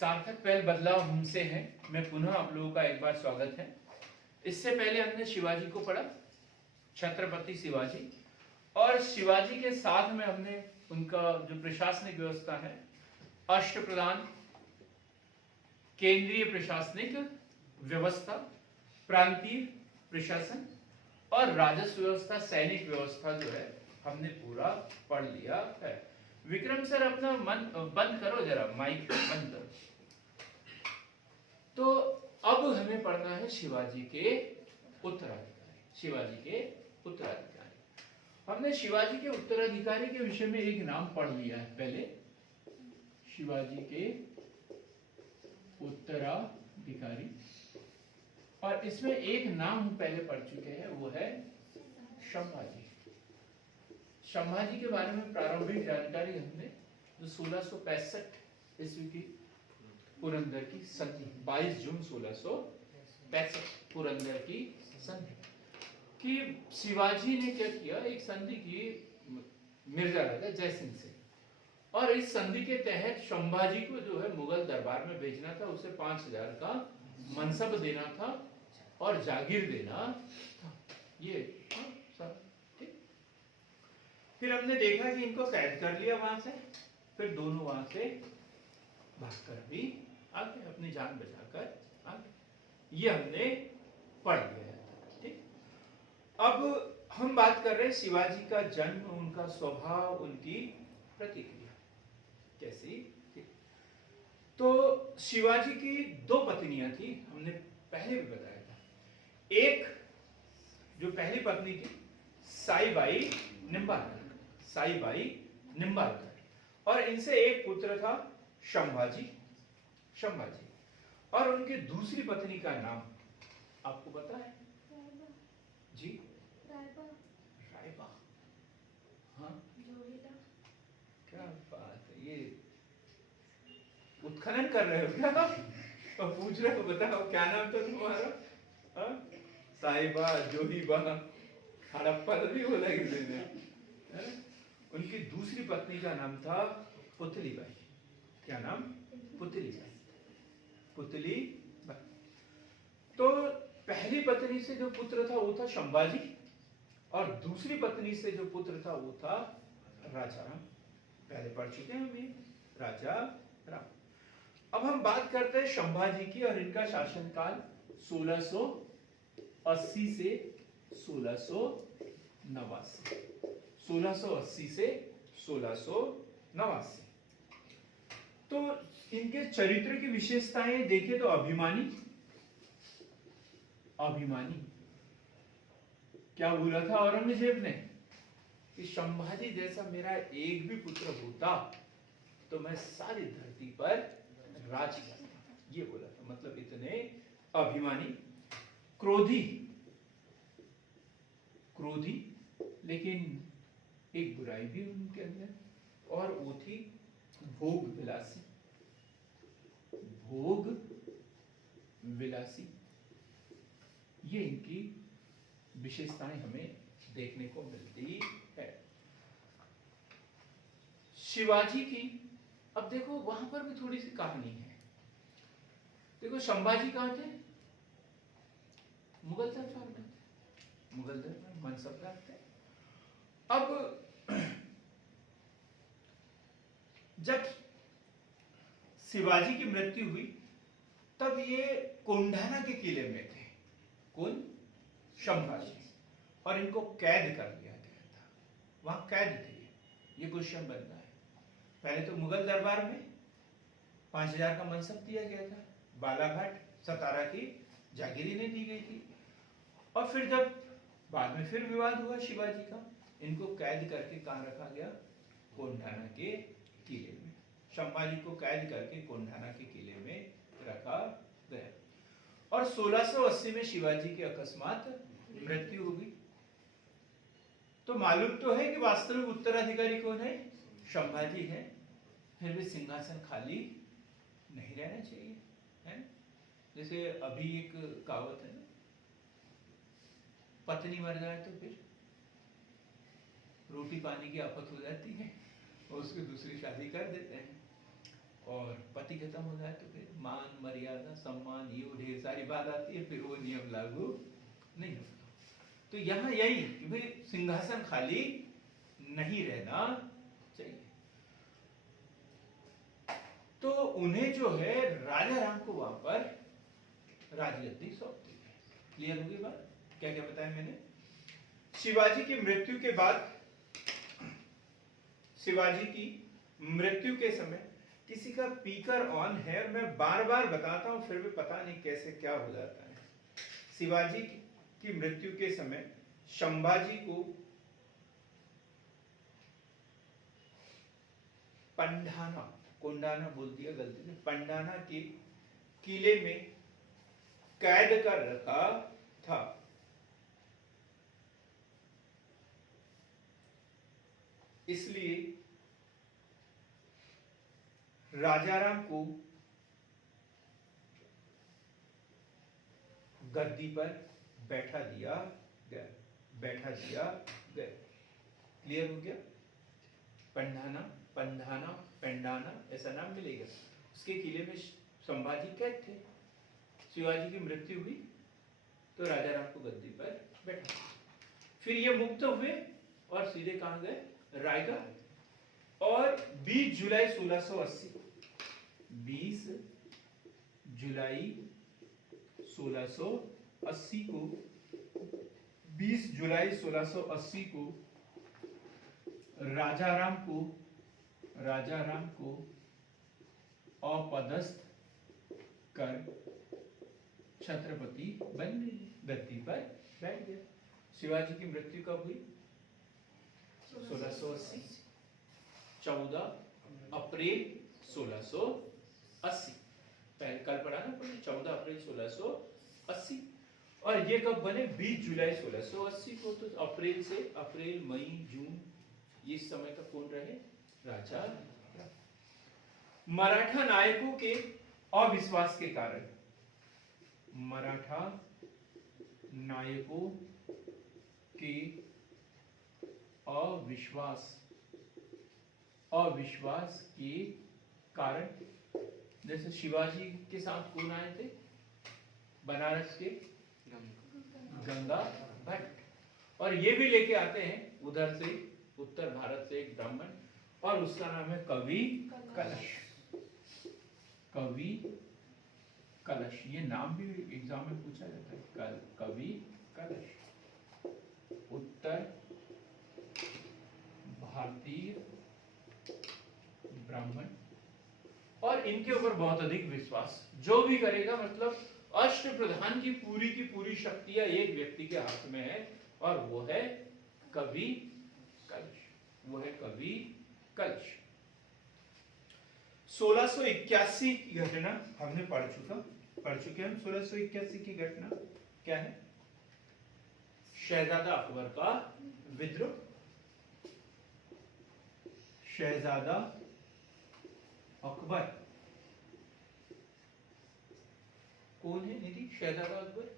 सार्थक पहल बदलाव हमसे है। मैं पुनः आप लोगों का एक बार स्वागत है। इससे पहले हमने शिवाजी को पढ़ा, छत्रपति शिवाजी, और शिवाजी के साथ में हमने उनका जो प्रशासनिक व्यवस्था है, अष्टप्रधान, केंद्रीय प्रशासनिक व्यवस्था, प्रांतीय प्रशासन और राजस्व व्यवस्था, सैनिक व्यवस्था जो है हमने पूरा पढ़ लिया है। विक्रम सर अपना मन बंद करो, जरा माइक बंद करो। तो अब हमें पढ़ना है शिवाजी के उत्तराधिकारी। शिवाजी के उत्तराधिकारी, हमने शिवाजी के उत्तराधिकारी के विषय में एक नाम पढ़ लिया है पहले। शिवाजी के उत्तराधिकारी, और इसमें एक नाम हम पहले पढ़ चुके हैं, वो है संभाजी। संभाजी के बारे में प्रारंभिक जानकारी हमने जो 1665 ईस्वी की पुरंदर की संधि, 22 जून 1665 पुरंदर की संधि कि शिवाजी ने क्या किया, एक संधि की मिर्जा राजा जयसिंह से, और इस संधि के तहत संभाजी को जो है मुगल दरबार में भेजना था, उसे 5000 का मनसब देना था और जागीर देना था। ये ठीक। फिर हमने देखा कि इनको कैद कर लिया वहां से, फिर दोनों वहां से भागकर भी आगे, अपनी जान बचाकर आगे। ये हमने पढ़ लिया था। ठीक। अब हम बात कर रहे हैं शिवाजी का जन्म, उनका स्वभाव, उनकी प्रतिक्रिया कैसी थी। तो शिवाजी की 2 पत्नियां थी, हमने पहले भी बताया था। एक जो पहली पत्नी थी साईबाई निंबाळकर, साईबाई निंबाळकर, और इनसे एक पुत्र था संभाजी। संभाजी, और उनकी दूसरी पत्नी का नाम आपको पता है? जी, रायबा। रायबा, हाँ, क्या बात है, ये उत्खनन कर रहे हो क्या? तो पूछ रहे हो, बताओ क्या नाम था तुम्हारा? साहिबा, जोहीबा, हड़प्पा तो नहीं बोला किसी ने। उनकी दूसरी पत्नी का नाम था पुतलीबाई। क्या नाम? पुतलीबाई। पुतलीबाई। तो पहली पत्नी से जो पुत्र था वो था संभाजी, और दूसरी पत्नी से जो पुत्र था वो था राजा राम। पहले पढ़ चुके हैं हम ये, राजा राम। अब हम बात करते हैं संभाजी की, और इनका शासनकाल 1680 से 1689। 1680 से 1689। तो इनके चरित्र की विशेषताएं देखें तो अभिमानी। अभिमानी क्या बोला था औरंगजेब ने कि संभाजी जैसा मेरा एक भी पुत्र होता तो मैं सारी धरती पर राज करता, ये बोला था। मतलब इतने अभिमानी, क्रोधी। क्रोधी, लेकिन एक बुराई भी उनके अंदर, और वो थी भोग विलासी। भोग विलासी, ये इनकी विशेषताएं हमें देखने को मिलती है। शिवाजी की, अब देखो वहां पर भी थोड़ी सी कहानी है। देखो संभाजी कहां थे? मुगल दरबार में थे। मुगल दरबार मनसबदार थे। अब जब शिवाजी की मृत्यु हुई तब ये कोंढाना के किले में थे। कौन? संभाजी। और इनको कैद कर लिया गया था, वहां कैद थे। ये क्वेश्चन बनता है। पहले तो मुगल दरबार में 5000 का मनसब दिया गया था, बालाघाट सतारा की जागीरी ने दी गई थी, और फिर जब बाद में फिर विवाद हुआ शिवाजी का, इनको कैद करके कहां रखा गया? कोंढाना के किले में। संभाजी को कैद करके कोंढाना के किले में रखा गया, और 1680 में शिवाजी की अकस्मात मृत्यु हो गई। तो मालूम तो है कि वास्तविक उत्तराधिकारी कौन है? संभाजी है। फिर भी सिंहासन खाली नहीं रहना चाहिए, है? जैसे अभी एक कहावत है ना, पत्नी मर जाए तो फिर रोटी पानी की आफत हो जाती है और उसकी दूसरी शादी कर देते हैं, और संपत्ति खत्म हो जाए तो फिर मान मर्यादा सम्मान ये ढेर सारी बात आती है, फिर वो नियम लागू नहीं होता। तो यहाँ यही है कि भाई सिंहासन खाली नहीं रहना चाहिए। तो उन्हें जो है राजा राम को वहां पर राजगद्दी सौंप दी गई। क्लियर होगी बात? क्या क्या बताया मैंने? शिवाजी की मृत्यु के बाद, शिवाजी की मृत्यु के समय किसी का स्पीकर ऑन है, और मैं बार बार बताता हूं फिर भी पता नहीं कैसे क्या हो जाता है। शिवाजी की मृत्यु के समय संभाजी को पंडाना, कोंडाना बोल दिया गलती से, पंडाना के किले में कैद कर रखा था। इसलिए राजाराम को गद्दी पर बैठा दिया गया। क्लियर हो गया? पंडाना, पंडाना, पेंडाना ऐसा नाम मिलेगा। उसके किले में संभाजी कैद थे। शिवाजी की मृत्यु हुई तो राजाराम को गद्दी पर बैठा। फिर ये मुक्त हुए और सीधे कहां गए? रायगढ़। और 20 जुलाई 1680, 20 जुलाई 1680 को, 20 जुलाई 1680 को राजाराम को अपदस्थ कर छत्रपति बन गए, गद्दी पर बैठ गए। शिवाजी की मृत्यु कब हुई? 1680, 14 अप्रैल 1680। पहले कल पढ़ा ना, 14 अप्रैल 1680। और ये कब बने? 20 जुलाई 1680 को। तो अप्रैल से, अप्रैल मई जून इस समय तक कौन रहे? राजा। मराठा नायकों के अविश्वास के कारण, मराठा नायकों के अविश्वास के कारण, जैसे शिवाजी के साथ कौन आए थे? बनारस के गंगा भट्ट, और ये भी लेके आते हैं उधर से, उत्तर भारत से एक ब्राह्मण, और उसका नाम है कवि कलश। कवि कलश, ये नाम भी एग्जाम में पूछा जाता है। कवि कलश उत्तर भारतीय ब्राह्मण, और इनके ऊपर बहुत अधिक विश्वास। जो भी करेगा, मतलब अष्ट प्रधान की पूरी शक्तियां एक व्यक्ति के हाथ में है, और वो है कवि कलश। वो है कवि कलश। 1681 की घटना हमने पढ़ चुके हम। 1681 की घटना क्या है? शहजादा अकबर का विद्रोह। शहजादा अकबर कौन है निधि? शहजादा अकबर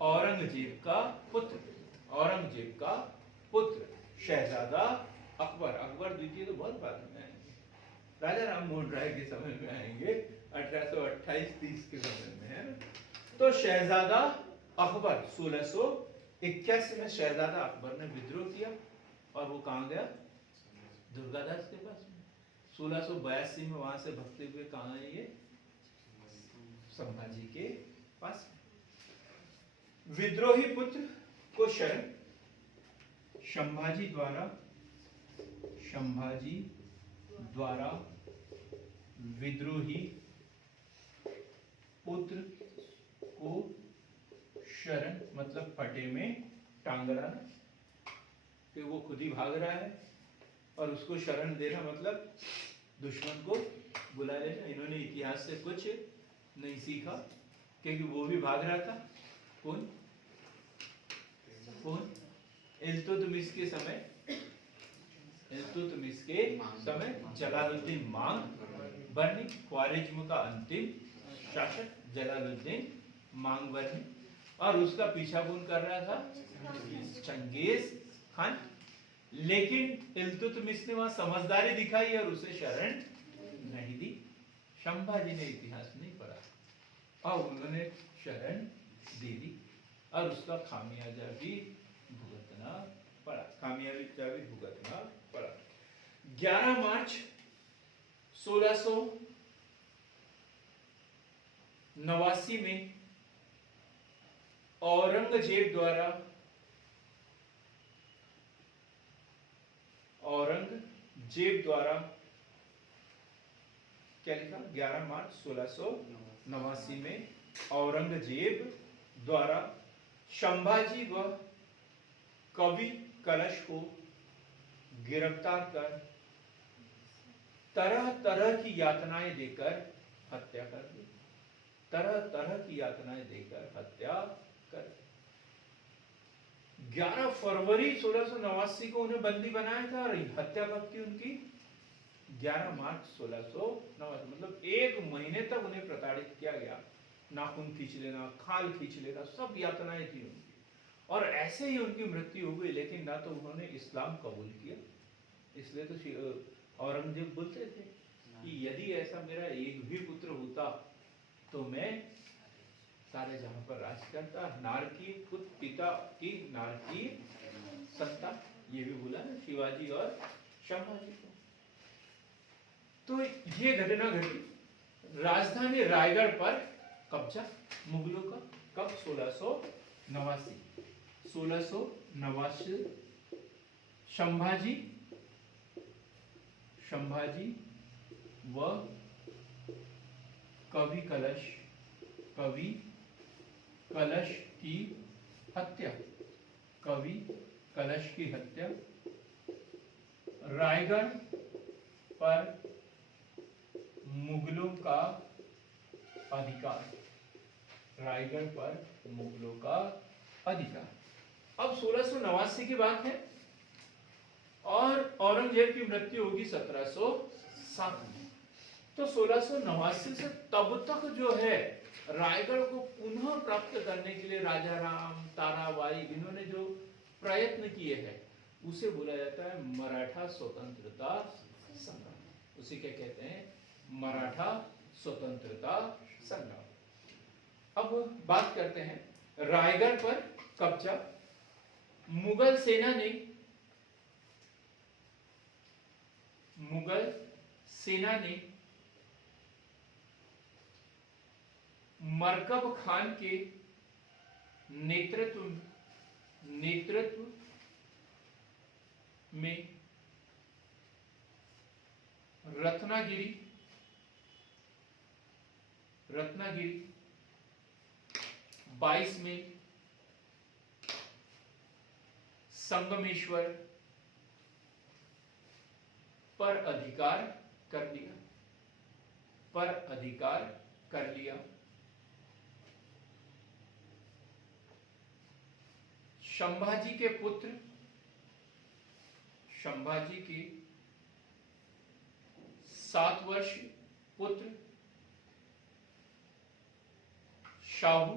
औरंगजेब का पुत्र, औरंगजेब का पुत्र शहजादा अकबर। अकबर द्वितीय तो बहुत बाद में आएंगे, राजा राम मोहन राय के समय में आएंगे, 1828-30 के समय में, है ना। तो शहजादा अकबर 1681 में शहजादा अकबर ने विद्रोह किया, और वो कहां गया? दुर्गादास के पास में। 1682 में वहां से भगते हुए कहां है ये? संभाजी के पास में। विद्रोही पुत्र को शरण, संभाजी द्वारा विद्रोही पुत्र को शरण, मतलब फटे में टांगना, कि वो खुद ही भाग रहा है और उसको शरण देना, मतलब दुश्मन को बुला लेना। इन्होंने इतिहास से कुछ नहीं सीखा, क्योंकि वो भी भाग रहा था। कौन? इल्तुतमिश के समय जलालुद्दीन मांग बर्नी, ख्वारिज्म का अंतिम शासक जलालुद्दीन मांग बर्नी, और उसका पीछा कौन कर रहा था? Genghis Khan. लेकिन इल्तुतमिश ने वहां समझदारी दिखाई और उसे शरण नहीं दी। संभाजी ने इतिहास नहीं पढ़ा और उन्होंने शरण दे दी और उसका खामियाजा भी भुगतना पड़ा। 11 मार्च 1689 में औरंगजेब द्वारा क्या लिखा? 11 मार्च 1689 में औरंगजेब द्वारा संभाजी व कवि कलश को गिरफ्तार कर तरह तरह की यातनाएं देकर हत्या कर दी। 11 फरवरी 1689 को उन्हें बंदी बनाया था और हत्या कब की उनकी? 11 मार्च 1689, मतलब 1 महीने तक उन्हें प्रताड़ित किया गया। नाखून खींच लेना, खाल खींच लेना, सब यातनाएं थी उनकी और ऐसे ही उनकी मृत्यु हो गई। लेकिन ना तो उन्होंने इस्लाम कबूल किया, इसलिए तो औरंगजेब बोलते थे कि यदि ऐसा मेरा एक भी पुत्र होता तो मैं सारे जहां पर राज करता। नार की पुत्र पिता की नार की सत्ता, ये भी बोला ना शिवाजी और संभाजी को। तो ये घटना घटी। राजधानी रायगढ़ पर कब्जा मुगलों का कब? 1689। संभाजी व कवि कलश की हत्या। रायगढ़ पर मुगलों का अधिकार। अब 1689 की बात है और औरंगजेब की मृत्यु होगी 1707 में। तो 1689 से तब तक जो है रायगढ़ को पुनः प्राप्त करने के लिए राजा राम, ताराबाई, इन्होंने जो प्रयत्न किए हैं उसे बोला जाता है मराठा स्वतंत्रता संग्राम। उसे क्या कहते हैं? मराठा स्वतंत्रता संग्राम। अब बात करते हैं रायगढ़ पर कब्जा। मुगल सेना ने मरकब खान के नेतृत्व में रत्नागिरी, 22 में संगमेश्वर पर अधिकार कर लिया। संभाजी के 7 वर्षीय पुत्र शाहू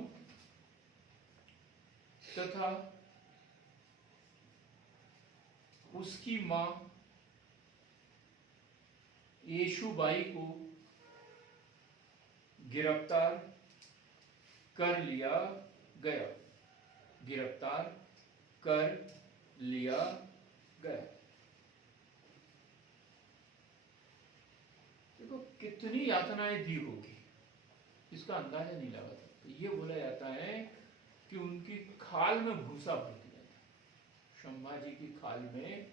तथा उसकी मां येशुबाई को गिरफ्तार कर लिया गया। देखो कितनी यातनाएं दी होगी, इसका अंदाजा नहीं लगा सकते। ये बोला जाता है कि उनकी खाल में भूसा भर दिया था, संभाजी की खाल में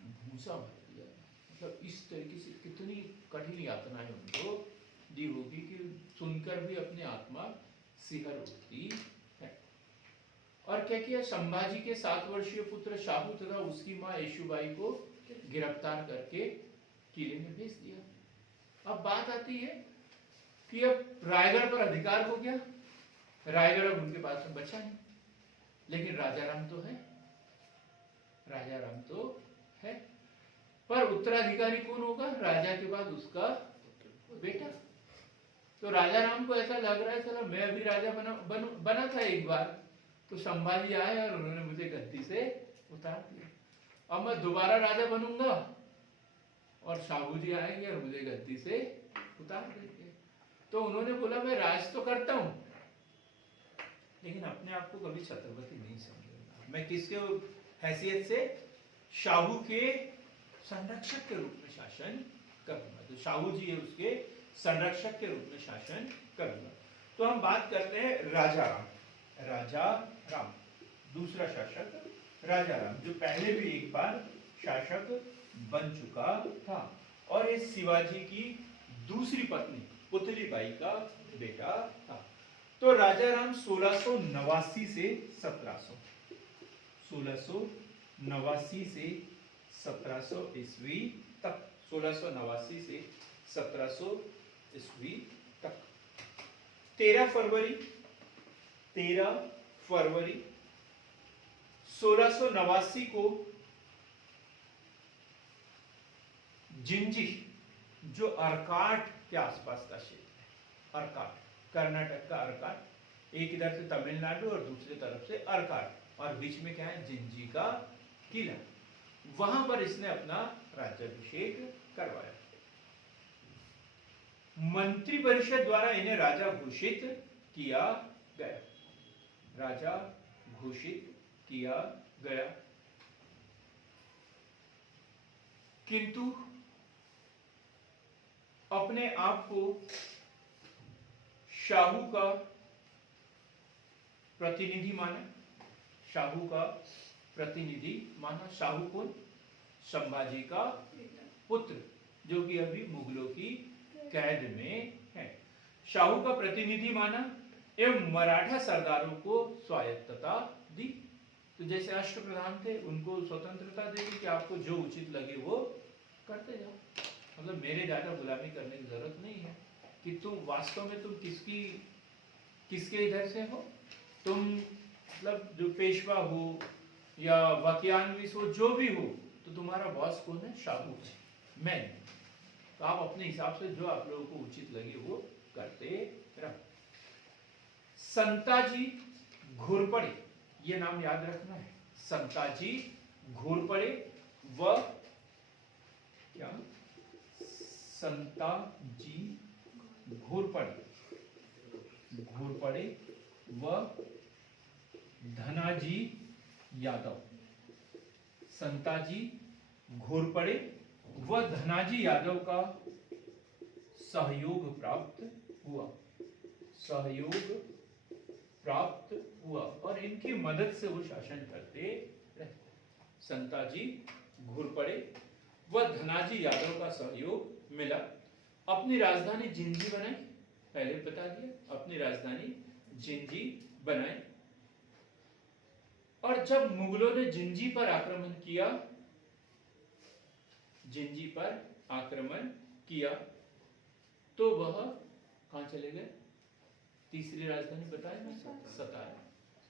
भूसा भर दिया। मतलब इस तरीके से कितनी कठिन यातनाएं उनको दी होगी कि सुनकर भी अपनी आत्मा सिहर उठती है। और क्या किया? संभाजी के 7 वर्षीय पुत्र शाहू तथा उसकी मां येशुबाई को गिरफ्तार करके किले में भेज दिया। अब बात आती है कि अब रायगढ़ पर अधिकार हो गया, रायगढ़ अब उनके पास में बचा नहीं, लेकिन राजा राम तो है। पर उत्तराधिकारी कौन होगा? राजा के बाद उसका बेटा। तो राजा राम को ऐसा लग रहा है चलो मैं अभी राजा बना था एक बार, तो संभाजी आए और उन्होंने मुझे गद्दी से उतार दिया। अब मैं दोबारा राजा बनूंगा और शाहू जी आएंगे और मुझे गद्दी से उतार देंगे। तो उन्होंने बोला मैं राज तो करता हूं, लेकिन अपने आप को कभी छत्रपति नहीं समझूंगा। मैं किसके हैसियत से? शाहू के संरक्षक के रूप में शासन करूंगा। तो शाहू जी है उसके संरक्षक के रूप में शासन करूंगा। तो हम बात करते हैं राजा राम। राजा राम दूसरा शासक राजा राम, जो पहले भी एक बार शासक बन चुका था और ये शिवाजी की दूसरी पत्नी पुतली बाई का बेटा था। तो राजा राम 1689 से 1689 से 1700 ईस्वी तक, 1689 से 1700 ईस्वी तक 13 फरवरी 1689 को जिंजी, जो अर्काट के आसपास का क्षेत्र है, अर्काट कर्नाटक का अर्काट, एक इधर से तमिलनाडु और दूसरी तरफ से अर्काट, और बीच में क्या है? जिंजी का किला। वहां पर इसने अपना राज्याभिषेक करवाया। मंत्रिपरिषद द्वारा इन्हें राजा घोषित किया गया। राजा घोषित किया गया, किंतु अपने आप को शाहू का प्रतिनिधि माना। शाहू का प्रतिनिधि माना। शाहू कौन? संभाजी का पुत्र, जो कि अभी मुगलों की कैद में है। शाहू का प्रतिनिधि माना एवं मराठा सरदारों को स्वायत्तता दी। तो जैसे अष्टप्रधान थे, उनको स्वतंत्रता दे दी कि आपको जो उचित लगे वो करते जाओ। मतलब मेरे ज्यादा गुलामी करने की जरूरत नहीं है कि तुम वास्तव में तुम किसके इधर से हो। तुम मतलब जो पेशवा हो या वकियानविस हो, जो भी हो, तो तुम्हारा बॉस कौन है? शाहू है, मैं। तो आप अपने हिसाब से जो आप लोगों को उचित लगे वो करते रहो। संताजी घोरपड़े, ये नाम याद रखना है। संताजी घोरपड़े व क्या? संताजी घोरपड़े व धनाजी यादव। संताजी घोरपड़े व धनाजी यादव का सहयोग प्राप्त हुआ। और इनकी मदद से वो शासन करते रहे। संताजी घोरपड़े व धनाजी यादव का सहयोग मिला। अपनी राजधानी जिंजी बनाई, पहले बता दिया, अपनी राजधानी जिंजी बनाई। और जब मुगलों ने जिंजी पर आक्रमण किया तो वह कहां चले गए? तीसरी राजधानी बताया ना,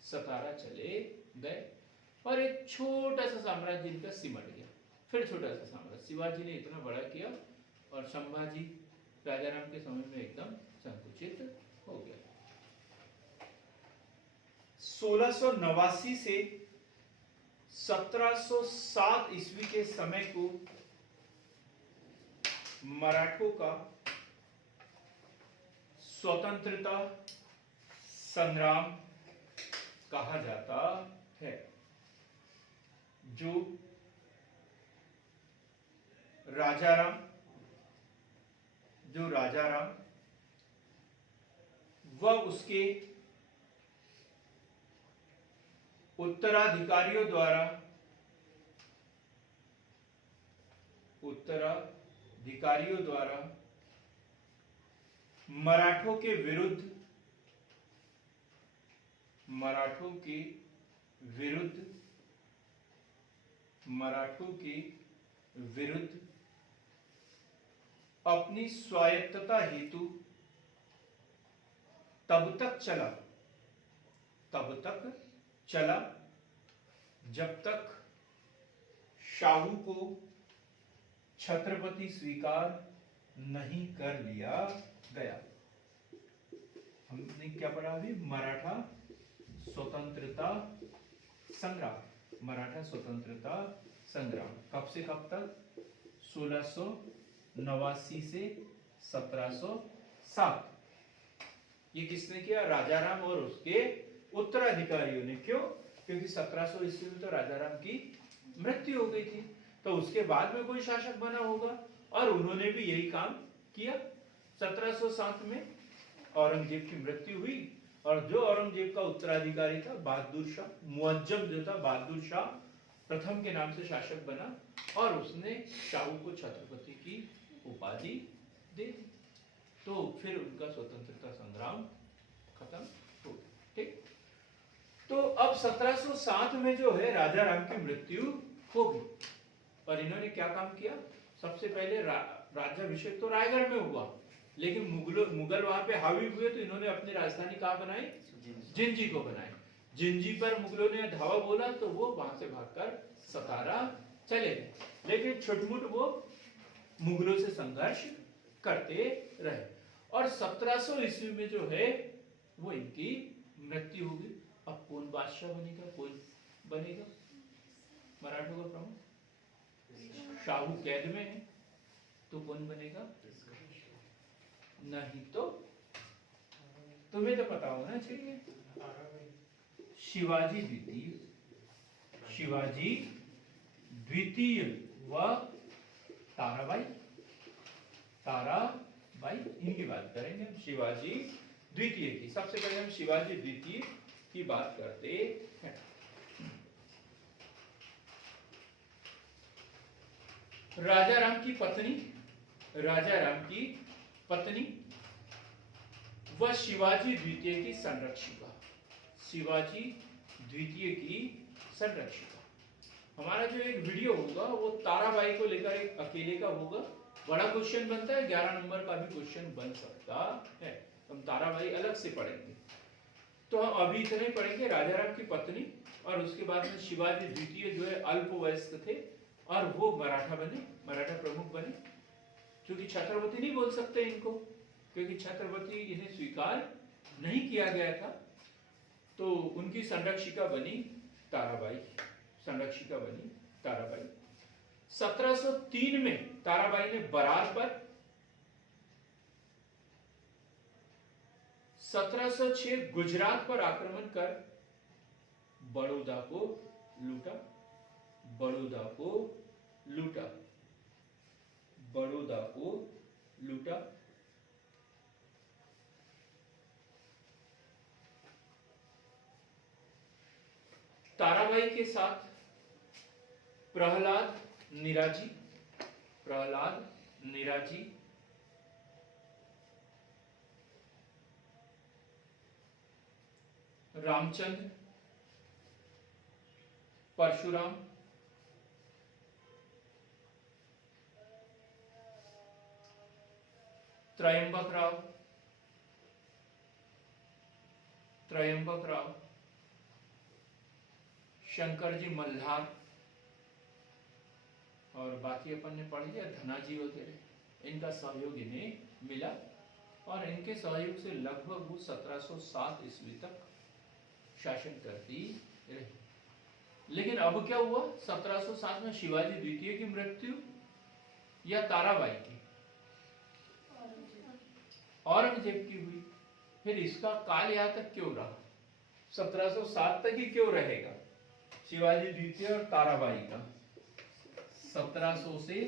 सतारा चले गए। और एक छोटा सा साम्राज्य इनका सिमट गया। फिर छोटा सा साम्राज्य शिवाजी ने इतना बड़ा किया और संभाजी राजाराम के समय में एकदम संकुचित हो गया। 1689 से 1707 ईस्वी के समय को मराठों का स्वतंत्रता संग्राम कहा जाता है। जो राजाराम व उसके उत्तराधिकारियों द्वारा मराठों के विरुद्ध अपनी स्वायत्तता हेतु तब तक चला जब तक शाहू को छत्रपति स्वीकार नहीं कर लिया गया। हमने क्या पढ़ा अभी? मराठा स्वतंत्रता संग्राम। कब से कब तक? 1689 से 1707। ये किसने किया? राजाराम और उसके उत्तराधिकारियों ने। क्यों? क्योंकि 1700 ईस्वी में तो राजाराम की मृत्यु हो गई थी, तो उसके बाद में कोई शासक बना होगा और उन्होंने भी यही काम किया। 1707 में औरंगजेब की मृत्यु हुई और जो औरंगजेब का उत्तराधिकारी था बहादुर शाह मुअज्जम जो था, बहादुर शाह प्रथम के नाम से शासक बना और उसने शाहू को छत्रपति की उपाधि दे दी। तो फिर उनका स्वतंत्रता संग्राम खत्म हो गया। ठीक। तो अब 1707 में जो है राजाराम की मृत्यु हो गई और इन्होंने क्या काम किया? सबसे पहले राज्याभिषेक तो रायगढ़ में हुआ, लेकिन मुगल वहां पे हावी हुए तो इन्होंने अपनी राजधानी कहाँ बनाई? जिंजी को बनाई। जिंजी पर मुगलों ने धावा बोला तो वो वहां से भागकर सतारा चले गए, लेकिन छुटमुट वो मुगलों से संघर्ष करते रहे और 1700 ईस्वी में जो है वो इनकी मृत्यु होगी। अब कौन बादशाह बनेगा? कौन बनेगा मराठों का प्रमुख? शाहू कैद में है तो कौन बनेगा? नहीं तो तुम्हें तो पता होना चाहिए। शिवाजी द्वितीय, शिवाजी द्वितीय व ताराबाई, ताराबाई, इनकी बात करेंगे हम। शिवाजी द्वितीय की सबसे पहले हम शिवाजी द्वितीय की बात करते हैं। राजाराम की पत्नी, राजाराम की पत्नी व शिवाजी द्वितीय की संरक्षिका, शिवाजी द्वितीय की संरक्षिका। हमारा जो एक वीडियो होगा वो ताराबाई को लेकर एक अकेले का होगा। बड़ा क्वेश्चन बनता है, 11 नंबर का भी क्वेश्चन बन सकता है। हम ताराबाई अलग से पढ़ेंगे, तो हम अभी इतने पढ़ेंगे राजाराम की पत्नी और उसके बाद में शिवाजी द्वितीय जो है अल्पवयस्क थे और वो मराठा बने, मराठा प्रमुख बने। क्योंकि छत्रपति नहीं बोल सकते इनको, क्योंकि छत्रपति इन्हें स्वीकार नहीं किया गया था, तो उनकी संरक्षिका बनी ताराबाई, संरक्षिका बनी ताराबाई। 1703 में ताराबाई ने बरार पर, 1706 गुजरात पर आक्रमण कर बड़ौदा को लूटा, बड़ौदा को लूटा, बड़ौदा को लूटा। ताराबाई के साथ प्रहलाद निराजी, प्रहलाद निराजी, रामचंद्र, परशुराम, त्रयंबक राव, त्रयंबक राव, शंकर जी मल्हार और बाकी अपन ने पढ़ लिया धनाजी वगैरह, इनका सहयोग इन्हें मिला और इनके सहयोग से लगभग वो 1707 ईस्वी तक शासन करती रही। लेकिन अब क्या हुआ? 1707 में शिवाजी द्वितीय की मृत्यु या ताराबाई की? औरंगजेब की हुई। फिर इसका काल यहां तक क्यों रहा? 1707 तक ही क्यों रहेगा? शिवाजी द्वितीय और ताराबाई का 1700 से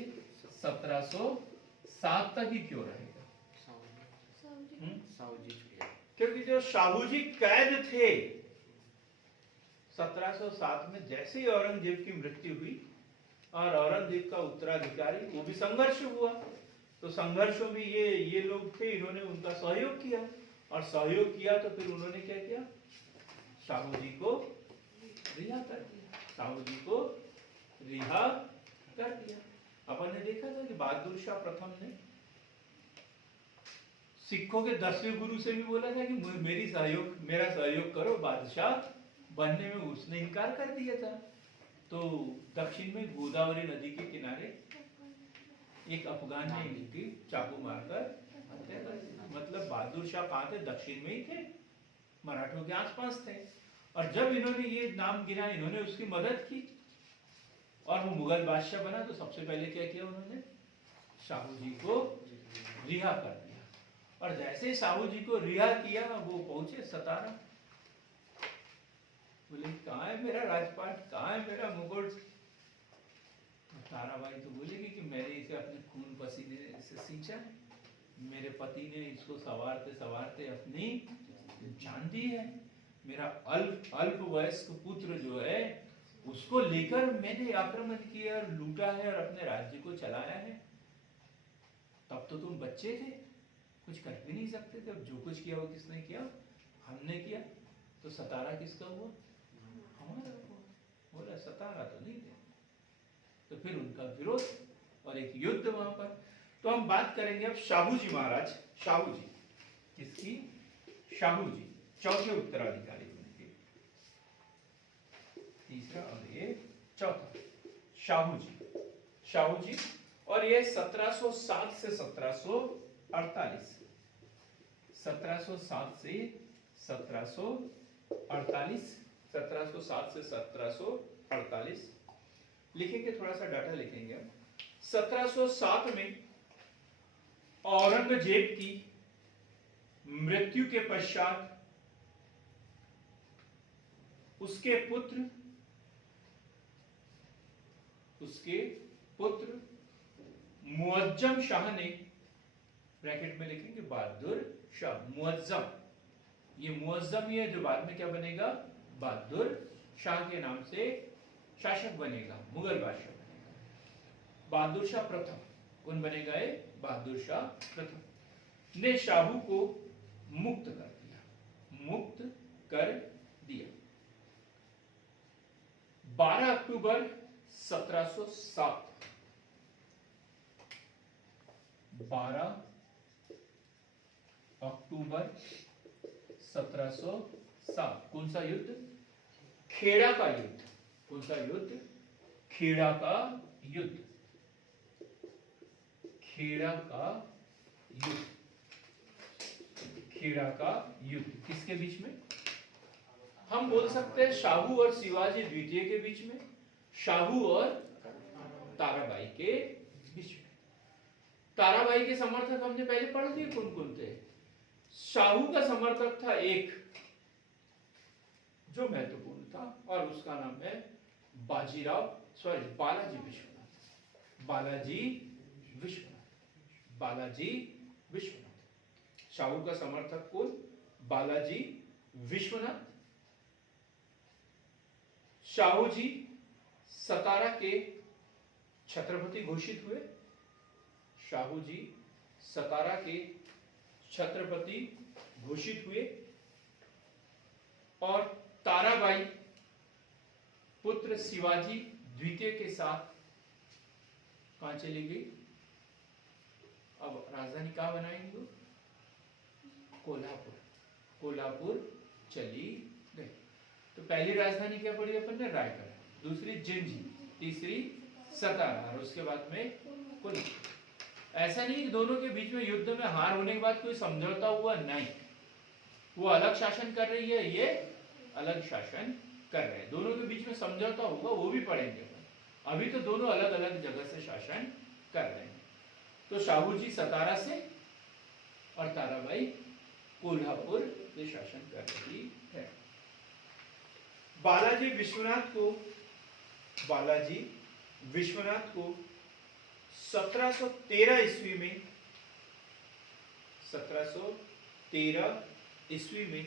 1707 तक ही क्यों रहेगा? क्योंकि जो शाहू जी कैद थे 1707 में, जैसे ही औरंगजेब की मृत्यु हुई और औरंगजेब का उत्तराधिकारी, वो भी संघर्ष हुआ, तो संघर्षों में ये लोग थे, इन्होंने उनका सहयोग किया और सहयोग किया तो फिर उन्होंने क्या किया? शाहू जी को रिहा कर दिया, शाहू जी को रिहा कर दिया। अपन ने देखा था कि बहादुर शाह प्रथम ने सिखों के 10वें गुरु से भी बोला था कि मेरा सहयोग करो बादशाह बनने में, उसने इनकार कर दिया था। तो दक्षिण में गोदावरी नदी के किनारे एक अफगान ने इनकी चाकू मारकर हत्या कर दी। मतलब बहादुर शाह कहाँ थे? दक्षिण में ही थे, मराठों के आसपास थे। और जब इन्होंने ये नाम गिना, इन्होंने उसकी मदद की और वो मुगल बादशाह बना तो सबसे पहले क्या किया उन्होंने, शाहू जी को रिहा कर दिया। और जैसे शाहू जी को रिहा किया वो पहुंचे सतारा, बोले कहाँ है मेरा राजपाट, कहाँ है मेरा मुकुट। ताराबाई तो बोलेगी कि मैंने इसे अपने खून पसीने से सींचा है, मेरे पति ने इसको सवारते सवारते अपनी जान दी है, मेरा अल्प वयस्क पुत्र जो है उसको लेकर मैंने आक्रमण किया और लूटा है और अपने राज्य को चलाया है। तब तो तुम बच्चे थे, कुछ कर भी नहीं सकते थे। अब जो कुछ किया वो किसने किया, हमने किया। तो सतारा किसका हुआ, हमारा हुआ। बोला सतारा तो नहीं थे। तो फिर उनका विरोध और एक युद्ध वहां पर। तो हम बात करेंगे अब शाहू जी महाराज, शाहू जी किसकी, शाहू जी चौथे उत्तराधिकारी उनके, तीसरा और ये चौथा शाहू जी, शाहू जी। और ये 1707 से 1748, 1707 से 1748, 1707 से 1748 लिखेंगे, थोड़ा सा डाटा लिखेंगे हम। 1707 में औरंगजेब की मृत्यु के पश्चात उसके पुत्र मुअज्जम शाह ने, ब्रैकेट में लिखेंगे बहादुर शाह, मुअज्जम, ये मुअज्जम ही है जो बाद में क्या बनेगा, बहादुर शाह के नाम से शासक बनेगा, मुगल बादशाह बनेगा। बहादुर शाह प्रथम कौन बनेगा, ये बहादुर शाह प्रथम ने शाहू को मुक्त कर दिया, मुक्त कर दिया। 12 अक्टूबर 1707, 12 अक्टूबर 1707 कौन सा युद्ध, खेड़ा का युद्ध। कौन सा युद्ध, खेड़ा का युद्ध, खेड़ा का युद्ध, खेड़ा का युद्ध किसके बीच में, हम बोल सकते हैं शाहू और शिवाजी द्वितीय के बीच में, शाहू और ताराबाई के बीच में। ताराबाई के समर्थक हमने पहले पढ़ दिए कौन कौन थे। शाहू का समर्थक था एक जो महत्वपूर्ण था और उसका नाम है बालाजी विश्वनाथ, बालाजी विश्वनाथ, बालाजी विश्वनाथ। शाहू का समर्थक कौन, बालाजी विश्वनाथ। शाहू जी सतारा के छत्रपति घोषित हुए, शाहू जी सतारा के छत्रपति घोषित हुए और ताराबाई पुत्र शिवाजी द्वितीय के साथ कहां चली गई, अब राजधानी कहां बनाएंगे, कोल्हापुर, कोल्हापुर चली गई। तो पहली राजधानी क्या पड़ी अपन ने, रायगढ़, दूसरी जिंजी, तीसरी सतारा और उसके बाद में कोल्हापुर। ऐसा नहीं कि दोनों के बीच में युद्ध में हार होने के बाद कोई समझौता हुआ, नहीं, वो अलग शासन कर रही है, ये अलग शासन कर रहे हैं, दोनों के बीच में समझौता होगा, वो भी पढ़ेंगे। अभी तो दोनों अलग अलग जगह से शासन कर रहे हैं। तो शाहू जी सतारा से और ताराबाई कोल्हापुर से शासन कर रही है। बालाजी विश्वनाथ को 1713 ईस्वी में, 1713 ईस्वी में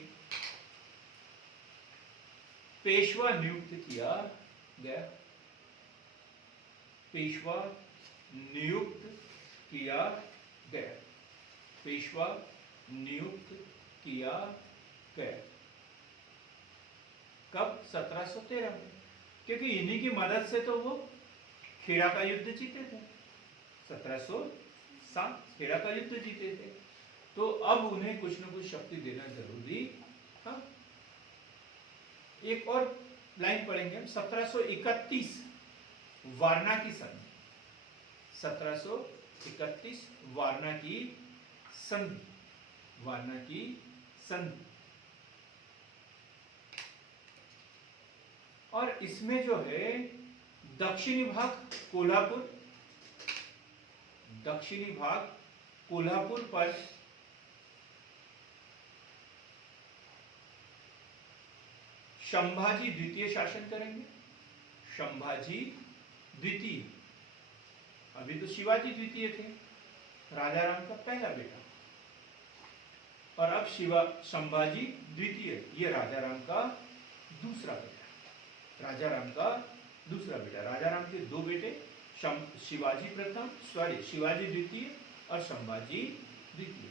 पेशवा नियुक्त किया गया, पेशवा नियुक्त किया गया, पेशवा नियुक्त किया गया। कब, 1713 में, क्योंकि इन्हीं की मदद से तो वो खेड़ा का युद्ध जीते थे, 1707 खेड़ा का युद्ध जीते थे। तो अब उन्हें कुछ न कुछ शक्ति देना जरूरी था। एक और लाइन पढ़ेंगे हम, 1731 वारणा की संधि, 1731 वारणा की संधि, वारणा की संधि। और इसमें जो है दक्षिणी भाग कोल्हापुर, दक्षिणी भाग कोल्हापुर पर संभाजी द्वितीय शासन करेंगे। संभाजी द्वितीय, अभी तो शिवाजी द्वितीय थे, राजाराम का पहला बेटा, और अब संभाजी द्वितीय, ये राजाराम का दूसरा बेटा, राजाराम का दूसरा बेटा। राजाराम के दो बेटे, शिवाजी द्वितीय और संभाजी द्वितीय।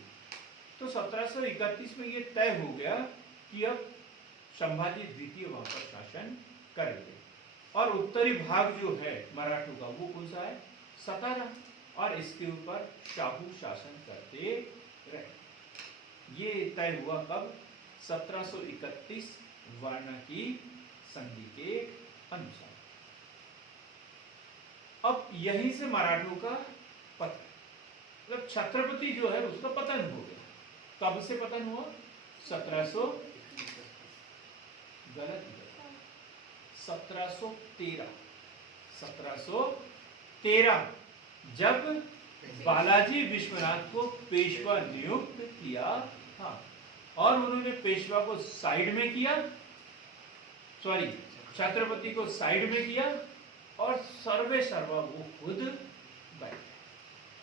तो 1731 में ये तय हो गया कि अब संभाजी द्वितीय वहां पर शासन करेंगे, और उत्तरी भाग जो है मराठों का वो कौन सा है, सतारा, और इसके ऊपर शाहू शासन करते रहे। ये तय हुआ कब, 1731 वार्ना की संधि के अनुसार। अब यहीं से मराठों का पतन, मतलब छत्रपति जो है उसका पतन हो गया। कब से पतन हुआ, 1713 जब बालाजी विश्वनाथ को पेशवा नियुक्त किया था, और उन्होंने पेशवा को साइड में किया, छत्रपति को साइड में किया, और सर्वे सर्वा वो खुद बैठ।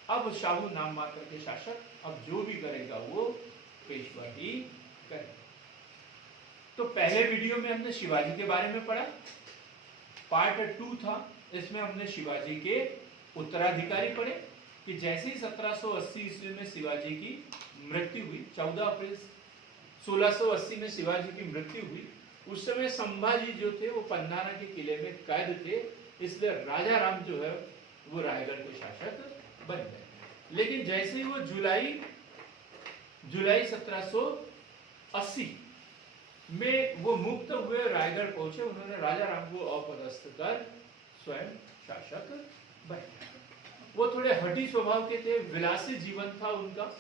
अब शाहू नाम मात्र के शासक, अब जो भी करेगा वो पेशवा ही करेगा। तो पहले वीडियो में हमने शिवाजी के बारे में पढ़ा, पार्ट 2 था, इसमें हमने शिवाजी के उत्तराधिकारी पढ़े कि जैसे ही 1780 ईस्वी में शिवाजी की मृत्यु हुई, 14 अप्रैल 1680 में शिवाजी की मृत्यु हुई, उस समय संभाजी जो थे वो पन्नारा के किले में कैद थे, इसलिए राजा राम जो है वो रायगढ़ के शासक बन गए। लेकिन जैसे ही वो जुलाई 1780 में वो मुक्त हुए, रायगढ़ पहुंचे, उन्होंने राजा राम को अपदस्थ कर स्वयं शासक बने। वो थोड़े हठी स्वभाव के थे, विलासी जीवन था उनका,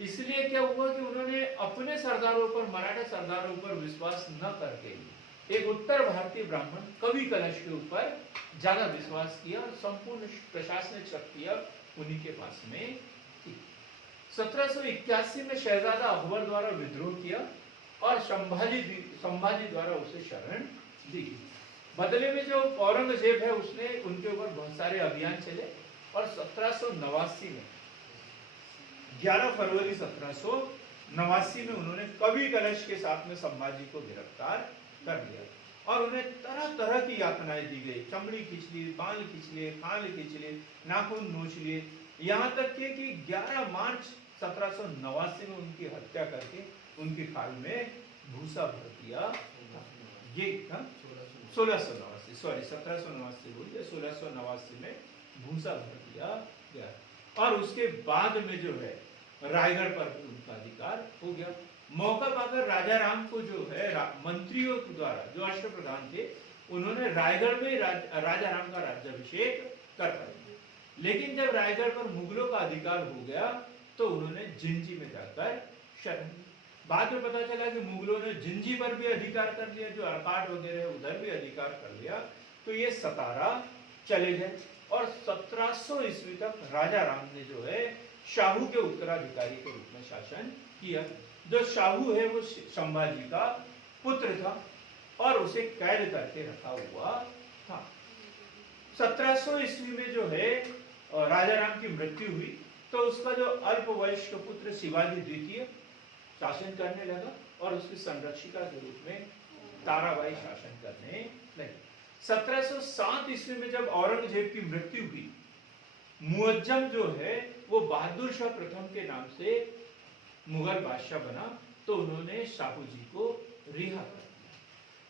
इसलिए क्या हुआ कि उन्होंने अपने सरदारों पर, मराठा सरदारों पर विश्वास न करके एक उत्तर भारतीय ब्राह्मण कवि कलश के ऊपर ज्यादा विश्वास किया, और संपूर्ण प्रशासनिक शक्तियां उन्हीं के पास में थी। 1781 में शहजादा अकबर द्वारा विद्रोह किया, और संभाजी द्वारा उसे शरण दी। बदले में जो औरंगजेब है उसने उनके ऊपर बहुत सारे अभियान चले, और 1789 में 11 फरवरी 1789 में उन्होंने कवि कलश के साथ में संभाजी को गिरफ्तार कर लिया, और उन्हें तरह तरह की यातनाएं दी गई। चमड़ी खींच ली, बाल खींच लिए, खाल खींच लिए, नाखून नोच लिए, यहाँ तक कि 11 मार्च 1789 में उनकी हत्या करके उनकी खाल में भूसा भर दिया। ये 1789 में भूसा भर दिया गया, और उसके बाद में जो है रायगढ़ पर भी उनका अधिकार हो गया। मौका पाकर राजा राम को जो है मंत्रियों द्वारा, जो अष्टप्रधान थे, उन्होंने रायगढ़ में राजा राम का राज्याभिषेक कर दिया। लेकिन जब रायगढ़ पर मुगलों का अधिकार हो गया तो उन्होंने जिंजी में जाकर शरण। बाद में पता चला कि मुगलों ने जिंजी पर भी अधिकार कर लिया, जो अर्काट वगैरह उधर भी अधिकार कर लिया, तो ये सतारा चले गए, और 1700 ईस्वी तक राजा राम ने जो है शाहू के उत्तराधिकारी के रूप में शासन किया। जो शाहू है वो संभाजी का पुत्र था, और उसे कैद करके रखा हुआ था। 1700 ईस्वी में जो है राजा राम की मृत्यु हुई, तो उसका जो अल्पवयस्क पुत्र शिवाजी द्वितीय शासन करने लगा, और उसकी संरक्षिका के रूप में ताराबाई शासन करने लगी। 1707 ईस्वी में जब औरंगजेब की मृत्यु हुई, मुअज्जम जो है वो बहादुर शाह प्रथम के नाम से मुगल बादशाह बना, तो उन्होंने शाहू जी को रिहा कर दिया।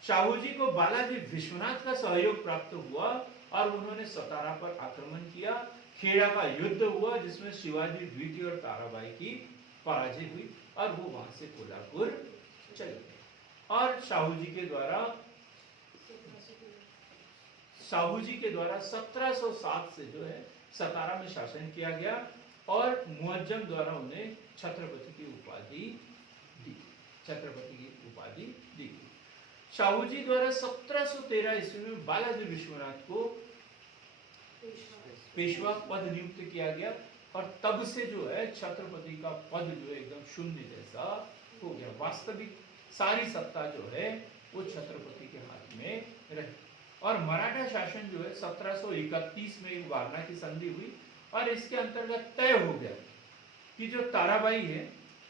शाहू जी को बालाजी विश्वनाथ का सहयोग प्राप्त हुआ, और उन्होंने सतारा पर आक्रमण किया। खेड़ा का युद्ध हुआ, जिसमें शिवाजी द्वितीय और ताराबाई की पराजय हुई, और वो वहां से कोल्हापुर चले गए। और शाहू जी के द्वारा 1707 से जो है सतारा में शासन किया गया, और मुअज्जम द्वारा उन्हें छत्रपति की उपाधि दी गई। शाहू जी द्वारा 1713 ईस्वी में बालाजी विश्वनाथ को पेशवा पद नियुक्त किया गया और तब से जो है छत्रपति का पद जो है एकदम शून्य जैसा हो गया। वास्तविक सारी सत्ता जो है वो छत्रपति के हाथ में रही। और मराठा शासन जो है 1731 में एक वारणा की संधि हुई और इसके अंतर्गत तय हो गया कि जो ताराबाई है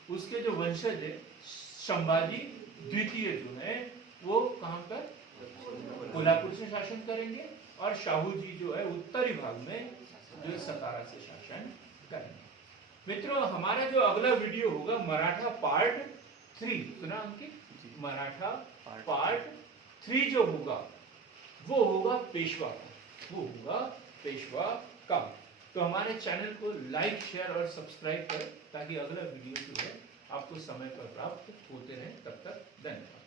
उसके जो वंशज है संभाजी द्वितीय जो है वो कहां पर कोल्हापुर से शासन करेंगे और शाहू जी जो है उत्तरी भाग में जो है सतारा से शासन करेंगे। मित्रों, हमारा जो अगला वीडियो होगा मराठा पार्ट 3, सुना अंकित? मराठा पार्ट 3 जो होगा वो होगा पेशवा का, वो होगा पेशवा का। तो हमारे चैनल को लाइक, शेयर और सब्सक्राइब करें ताकि अगला वीडियो जो है आपको समय पर प्राप्त होते रहे। तब तक धन्यवाद।